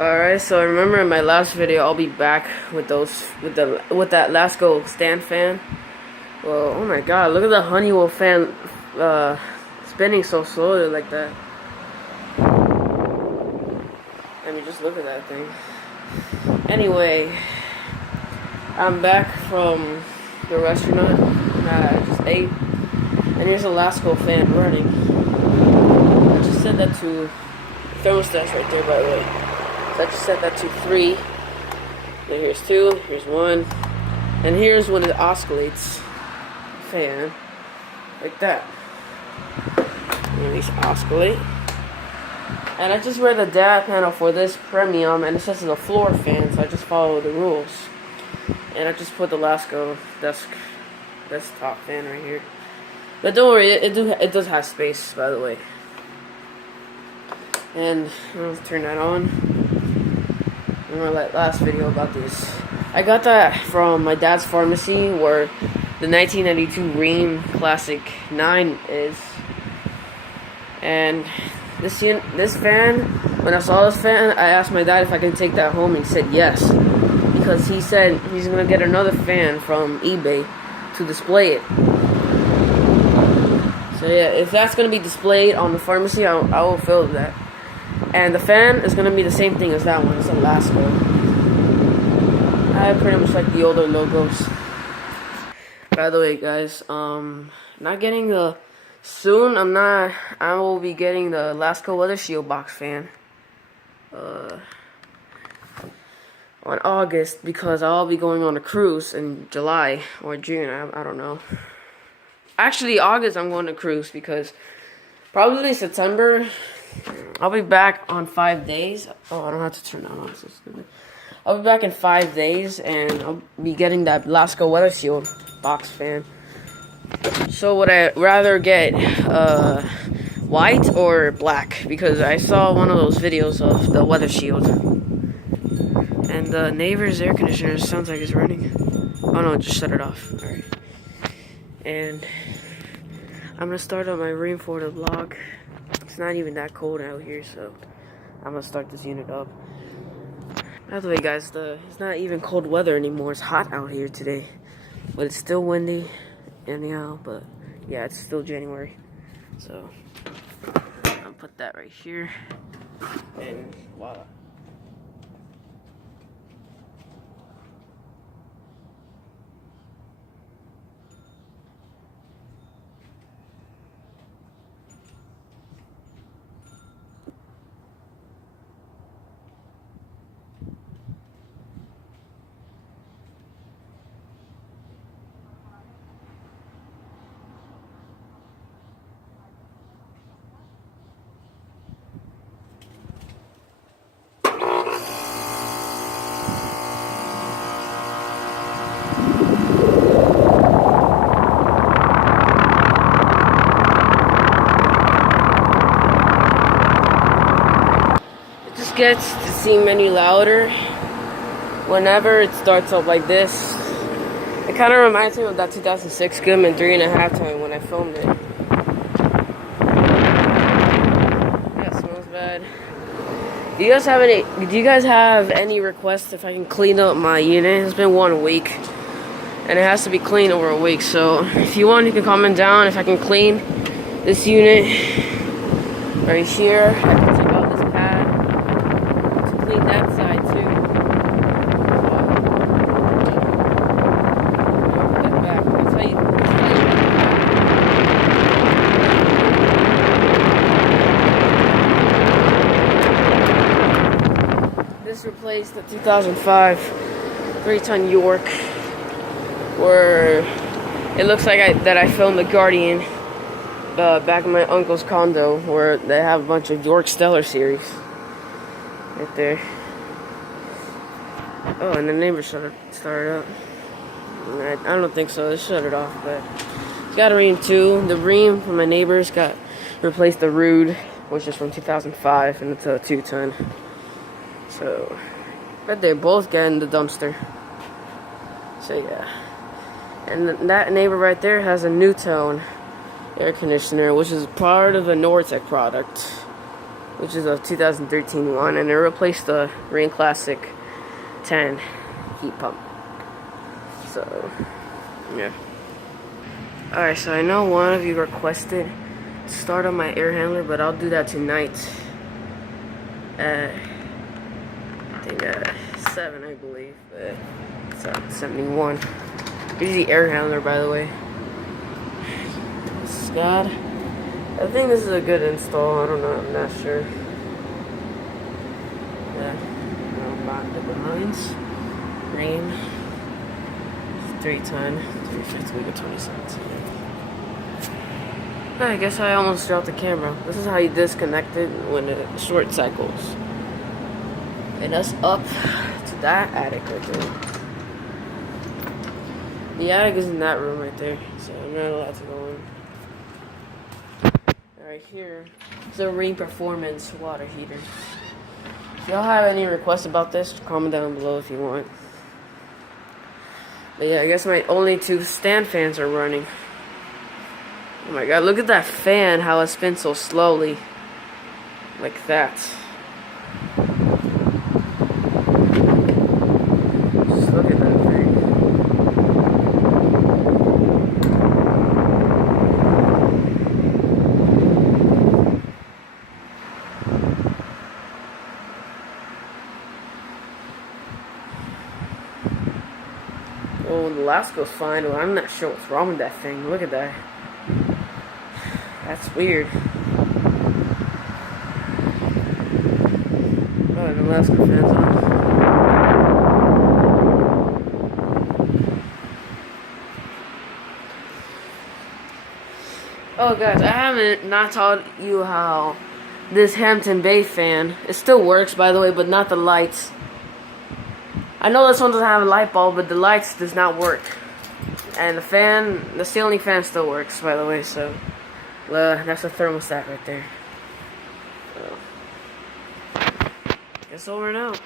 Alright, so remember in my last video, I'll be back with that Lasko stand fan. Well, oh my god, look at the Honeywell fan spinning so slowly like that. I mean, just look at that thing. Anyway, I'm back from the restaurant. I just ate, and here's a Lasko fan running. I just set that to thermostat's right there, by the way. So I just set that to 3. Then here's 2, here's 1, and here's when it oscillates. Fan, like that. And these oscillate. And I just read the data panel for this premium, and it says it's a floor fan, so I just follow the rules. And I just put the Lasko desktop fan right here. But don't worry, it does have space, by the way. And I'll turn that on. Remember that last video about this. I got that from my dad's pharmacy, where the 1992 Ream Classic 9 is. And this fan, when I saw this fan, I asked my dad if I could take that home, and he said yes. Because he said he's going to get another fan from eBay to display it. So yeah, if that's going to be displayed on the pharmacy, I will film that. And the fan is going to be the same thing as that one. It's a Lasko. I pretty much like the older logos. By the way, guys, not getting the... Soon, I will be getting the Lasko Weather Shield box fan. On August, because I'll be going on a cruise in July or June, I don't know. Actually, August I'm going to cruise, because probably September I'll be back on 5 days. Oh, I don't have to turn that on. So stupid. I'll be back in 5 days, and I'll be getting that Lasko Weather Shield box fan. So would I rather get white or black? Because I saw one of those videos of the Weather Shield. And the neighbor's air conditioner sounds like it's running. Oh no, just shut it off. Alright. And I'm gonna start on my room for the vlog. It's not even that cold out here, so I'm gonna start this unit up. By the way, guys, it's not even cold weather anymore. It's hot out here today. But it's still windy anyhow, but yeah, it's still January. So I'll put that right here. And voila. Gets to seem any louder whenever it starts up like this. It kind of reminds me of that 2006 Goodman 3.5 time when I filmed it. Yeah, it smells bad. Do you guys have any requests if I can clean up my unit? It's been 1 week, and it has to be clean over a week. So if you want, you can comment down if I can clean this unit right here. I can take out this pad. Clean that side too. Put it back. That's how you This replaced the 2005 3-ton York, where it looks like I filmed The Guardian back in my uncle's condo, where they have a bunch of York Stellar series. Right there. Oh, and the neighbor started up. I don't think so. They shut it off, but it's got a Ream too. The Ream from my neighbors replaced the Rude, which is from 2005, and it's a 2-ton. So, but they both get in the dumpster. So yeah. And that neighbor right there has a Newtone air conditioner, which is part of a Nortec product. which is a 2013 one, and it replaced the Rain Classic 10 heat pump. So, yeah. Alright, so I know one of you requested to start on my air handler, but I'll do that tonight. I think at 7, I believe. But it's at 71. Here's the air handler, by the way. God, I think this is a good install. I don't know, I'm not sure. Yeah, the behinds. Rain. 310, 350, we get 20 cents. I guess I almost dropped the camera. This is how you disconnect it when it short cycles. And that's up to that attic right there. The attic is in that room right there, so I'm not allowed to go in. Right here is a Ring Performance water heater. If y'all have any requests about this, comment down below if you want. But yeah, I guess my only 2 stand fans are running. Oh my god, look at that fan, how it spins so slowly. Like that. Just look at that thing. Oh, the lasko's fine. Well, I'm not sure what's wrong with that thing. Look at that. That's weird. Oh, the lasko fan's on. Oh, guys, I haven't not taught you how this Hampton Bay fan, it still works, by the way, but not the lights. I know this one doesn't have a light bulb, but the lights does not work. And the fan, the ceiling fan still works, by the way, so that's a thermostat right there. So, guess over and out.